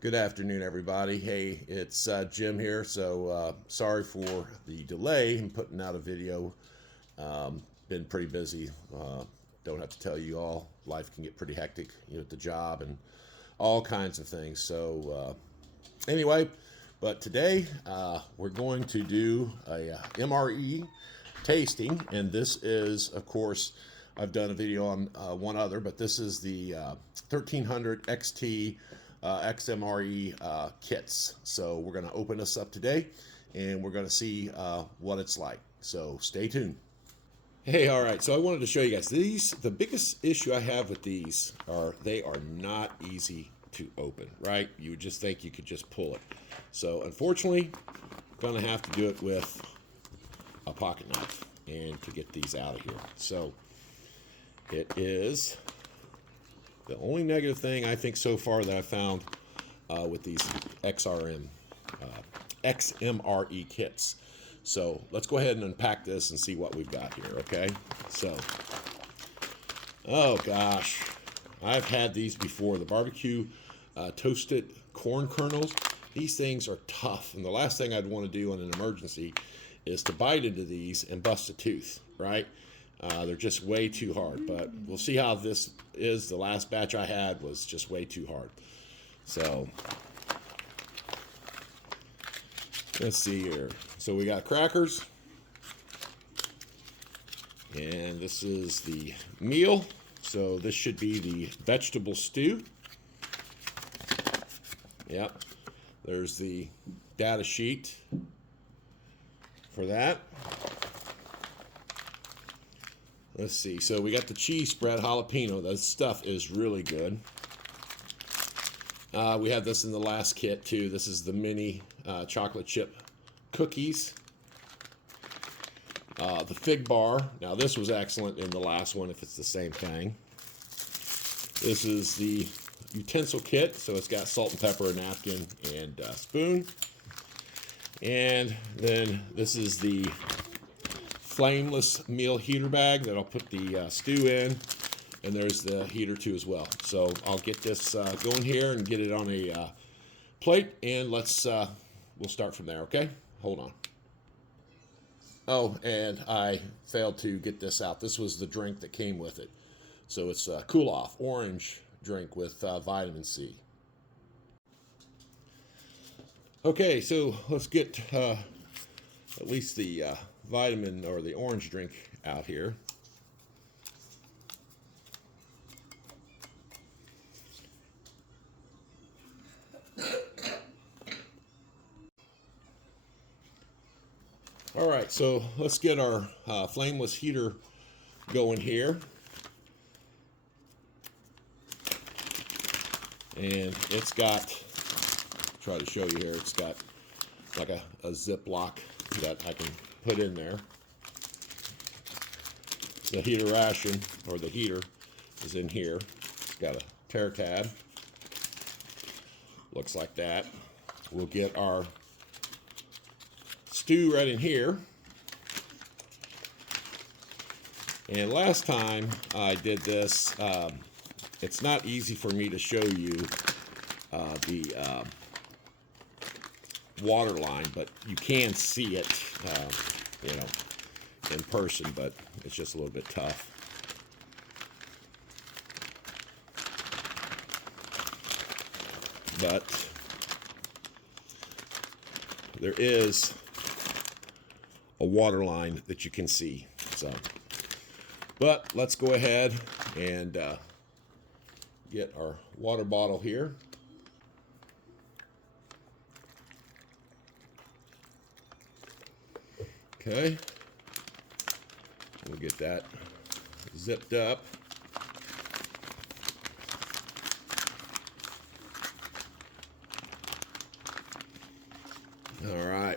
Good afternoon, everybody. Hey, it's Jim here. So sorry for the delay in putting out a video. Been pretty busy. Don't have to tell you all. Life can get pretty hectic, at the job and all kinds of things. So anyway, but today we're going to do a MRE tasting, and this is, of course, I've done a video on one other, but this is the 1300XT XMRE kits. So we're going to open this up today, and we're going to see what it's like. So stay tuned. Hey, all right. So I wanted to show you guys these. The biggest issue I have with these are they are not easy to open, right? You would just think you could just pull it. So unfortunately, I'm going to have to do it with a pocket knife and to get these out of here. So it is the only negative thing I think so far that I've found with these XMRE kits. So let's go ahead and unpack this and see what we've got here, okay? So, oh gosh, I've had these before. The barbecue toasted corn kernels. These things are tough, and the last thing I'd want to do in an emergency is to bite into these and bust a tooth, right? They're just way too hard, but we'll see how this is. The last batch I had was just way too hard. So let's see here. So we got crackers, and this is the meal. So this should be the vegetable stew. Yep. There's the data sheet for that. Let's see. So we got the cheese spread jalapeno. That stuff is really good. We had this in the last kit too. This is the mini chocolate chip cookies. The fig bar. Now this was excellent in the last one if it's the same thing. This is the utensil kit. So it's got salt and pepper, a napkin, and spoon. And then this is the flameless meal heater bag that I'll put the stew in, and there's the heater too as well. So I'll get this going here and get it on a plate, and we'll start from there. Okay, hold on. Oh, and I failed to get this out. This was the drink that came with it. So it's a cool off orange drink with vitamin C. Okay, so let's get at least the vitamin or the orange drink out here. All right, so let's get our flameless heater going here. And it's got, try to show you here, it's got like a Ziploc that I can put in there. The heater ration, or the heater, is in here. It's got a tear tab. Looks like that. We'll get our stew right in here. And last time I did this, it's not easy for me to show you the water line, but you can see it, in person, but it's just a little bit tough. But there is a water line that you can see. So, but let's go ahead and get our water bottle here. Okay, we'll get that zipped up. All right,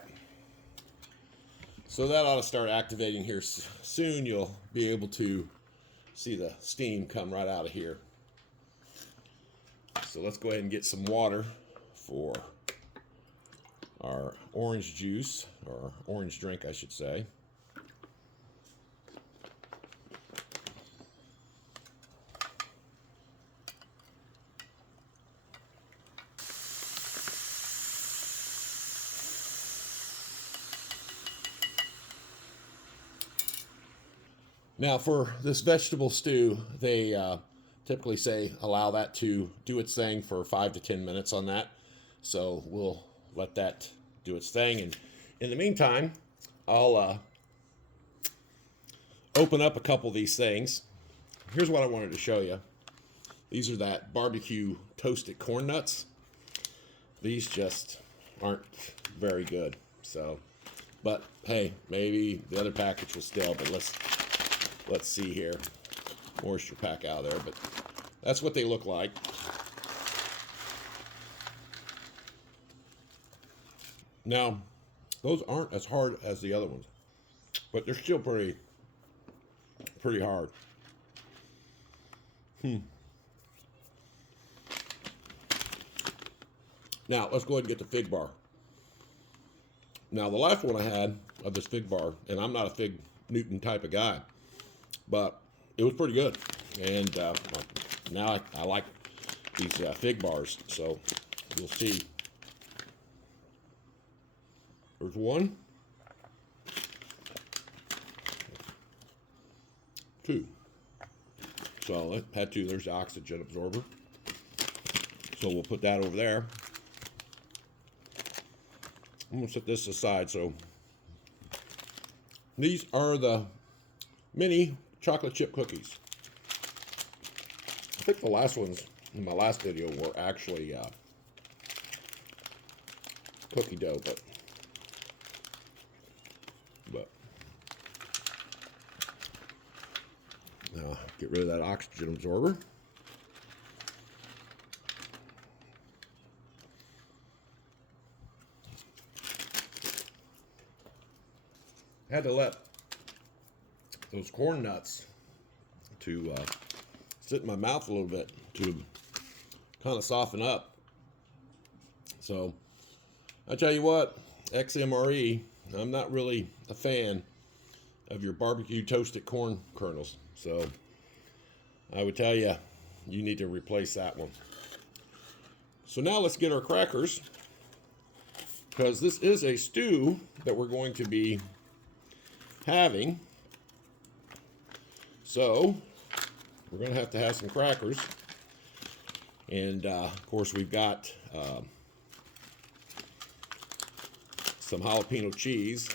so that ought to start activating here soon. You'll be able to see the steam come right out of here. So let's go ahead and get some water for our orange juice, or orange drink I should say. Now for this vegetable stew, they typically say allow that to do its thing for 5 to 10 minutes on that. So we'll let that do its thing. And in the meantime, I'll open up a couple of these things. Here's what I wanted to show you. These are that barbecue toasted corn nuts. These just aren't very good. So, but hey, maybe the other package will still, but let's see here. Moisture pack out of there, but that's what they look like. Now, those aren't as hard as the other ones, but they're still pretty hard. Now, let's go ahead and get the fig bar. Now, the last one I had of this fig bar, and I'm not a fig Newton type of guy, but it was pretty good. And now I like these fig bars, so you'll see. There's one, two. So it had two. There's the oxygen absorber. So we'll put that over there. I'm going to set this aside. So these are the mini chocolate chip cookies. I think the last ones in my last video were actually cookie dough, but now get rid of that oxygen absorber. I had to let those corn nuts to sit in my mouth a little bit to kind of soften up. So I tell you what, XMRE, I'm not really a fan of your barbecue toasted corn kernels. So I would tell you, you need to replace that one. So now let's get our crackers, because this is a stew that we're going to be having. So we're going to have some crackers. And of course we've got some jalapeno cheese.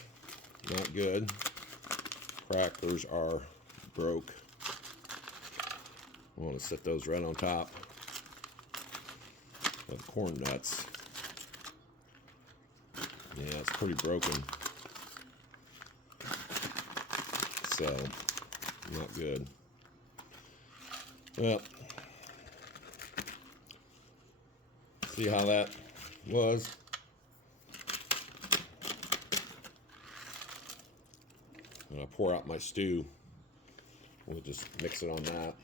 Not good. Crackers are broke. I want to set those right on top of the corn nuts. Yeah, it's pretty broken. So, not good. Well, see how that was. I'm going to pour out my stew. We'll just mix it on that.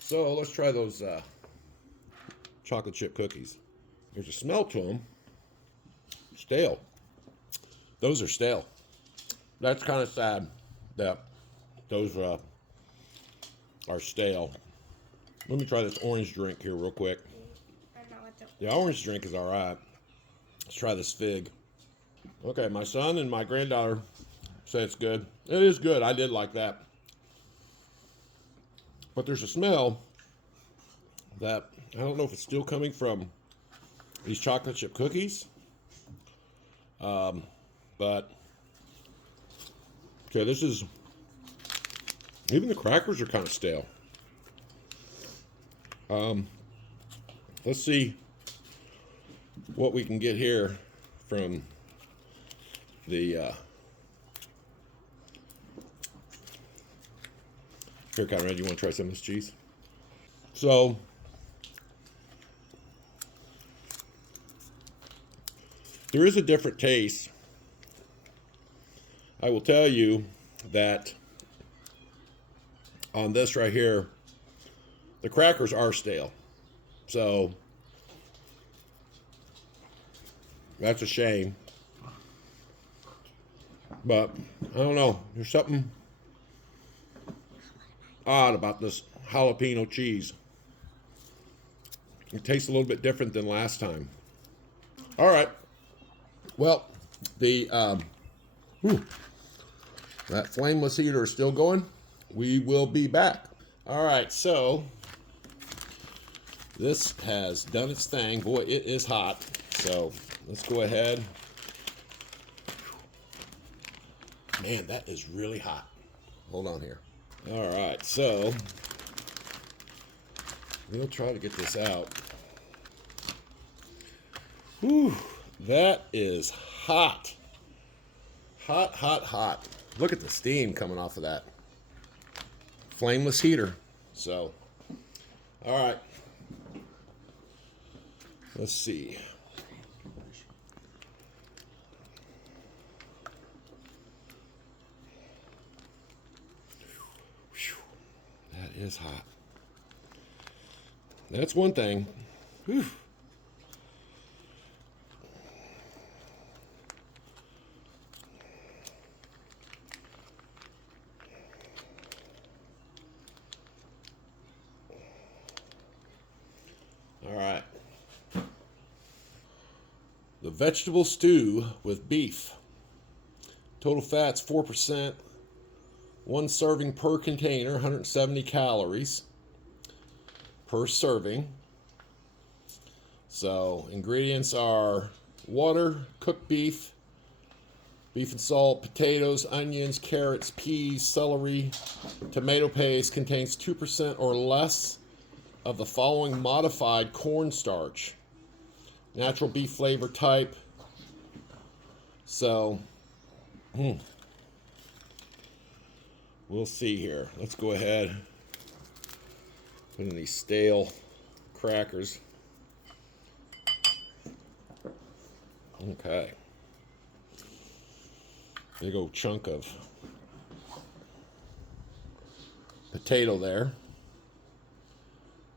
So let's try those chocolate chip cookies. There's a smell to them. Stale. Those are stale. That's kind of sad that those are stale. Let me try this orange drink here real quick. The orange drink is all right. Let's try this fig. Okay, my son and my granddaughter say it's good. It is good. I did like that. But there's a smell that I don't know if it's still coming from these chocolate chip cookies. But okay, this is, even the crackers are kind of stale. Let's see what we can get here from the here, Conrad, you want to try some of this cheese? So there is a different taste. I will tell you that on this right here, the crackers are stale. So that's a shame. But I don't know. There's something odd about this jalapeno cheese. It tastes a little bit different than last time. All right. Well, the That flameless heater is still going. We will be back. All right, so this has done its thing. Boy, it is hot. So let's go ahead. Man, that is really hot. Hold on here. All right, so we'll try to get this out. Whew, that is hot. Hot, hot, hot. Look at the steam coming off of that flameless heater. So, all right. Let's see. That is hot. That's one thing. Whew. All right. The vegetable stew with beef. Total fat's 4%. One serving per container, 170 calories per serving. So ingredients are water, cooked beef, beef and salt, potatoes, onions, carrots, peas, celery. Tomato paste contains 2% or less of the following modified cornstarch. Natural beef flavor type. So, we'll see here. Let's go ahead. Put in these stale crackers. Okay. Big old chunk of potato there.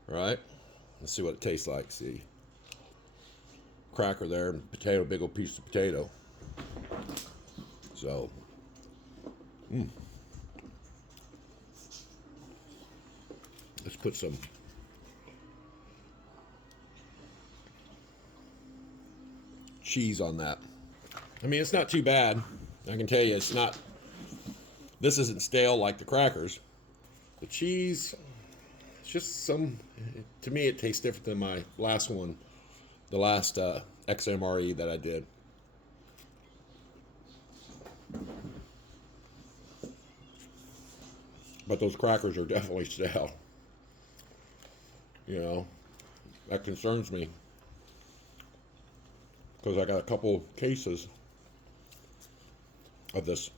Right? Let's see what it tastes like. See. Cracker there, and potato, big old piece of potato. So, let's put some cheese on that. I mean, it's not too bad. I can tell you, it's not. This isn't stale like the crackers. The cheese, it's just some. To me, it tastes different than my last one. The last XMRE that I did. But those crackers are definitely stale. You know, that concerns me. Because I got a couple cases of this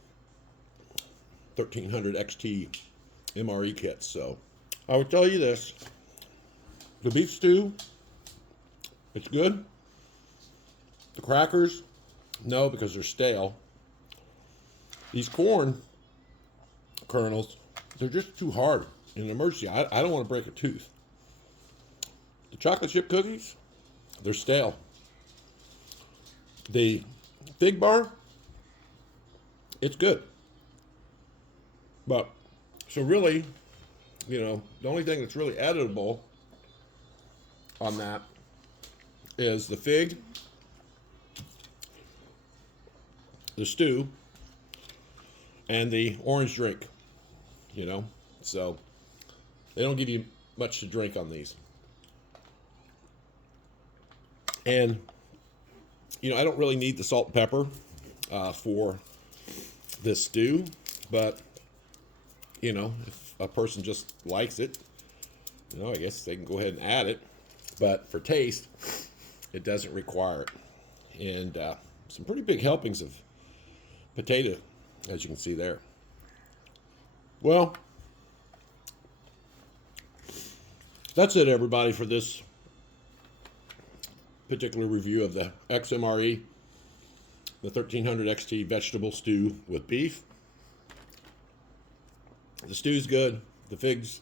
1300XT MRE kit. So I would tell you this. The beef stew, it's good. The crackers, no, because they're stale. These corn kernels, they're just too hard. In an emergency, I don't want to break a tooth. The chocolate chip cookies, they're stale. The fig bar, it's good. But, so really, you know, the only thing that's really editable on that is the fig, the stew, and the orange drink, you know. So they don't give you much to drink on these. And, you know, I don't really need the salt and pepper for this stew, but, you know, if a person just likes it, you know, I guess they can go ahead and add it. But for taste, it doesn't require it. And some pretty big helpings of potato, as you can see there. Well, that's it, everybody, for this particular review of the XMRE, the 1300XT vegetable stew with beef. The stew's good. The figs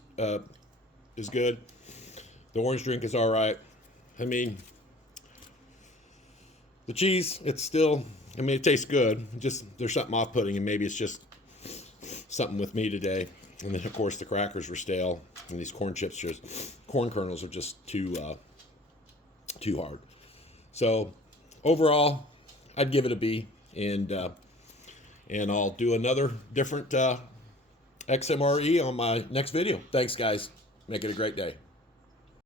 is good. The orange drink is all right. I mean, the cheese, it's still, I mean, it tastes good. Just, there's something off-putting, and maybe it's just something with me today. And then, of course, the crackers were stale, and these corn chips, corn kernels are just too hard. So, overall, I'd give it a B. And, and I'll do another different XMRE on my next video. Thanks, guys. Make it a great day.